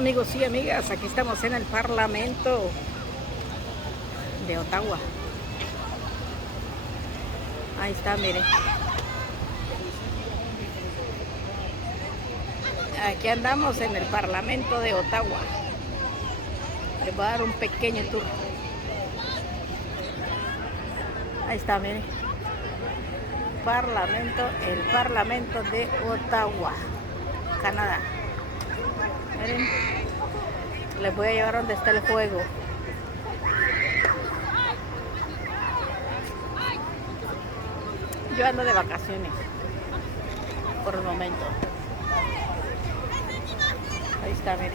amigos y amigas, aquí estamos en el Parlamento de Ottawa. Ahí está, miren. Aquí andamos en el Parlamento de Ottawa. Les voy a dar un pequeño tour. Ahí está, miren. El Parlamento de Ottawa, Canadá. Miren, les voy a llevar donde está el juego. Yo ando de vacaciones por el momento. Ahí está, miren.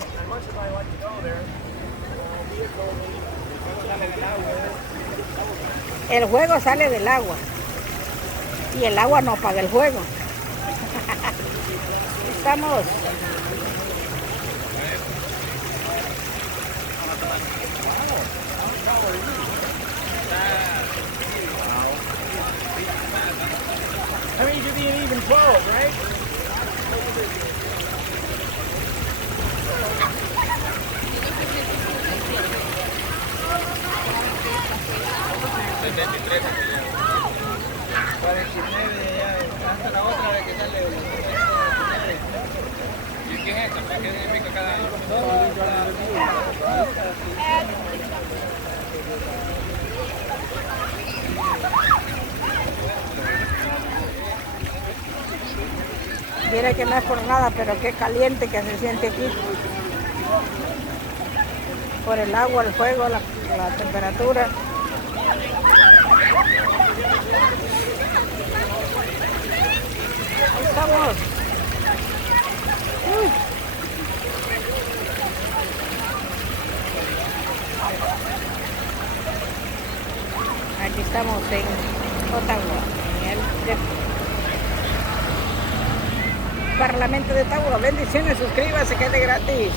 El juego sale del agua y el agua no apaga el juego. Estamos. I mean, you'd be an even 12, right? Hasta la otra vez que sale. ¿Y qué es esta? ¿Qué significa cada año? Mira que no es por nada, pero qué caliente que se siente aquí. Por el agua, el fuego, la temperatura. Ahí estamos. Aquí estamos en Ottawa, en el Parlamento de Ottawa. Bendiciones, suscríbase que es de gratis.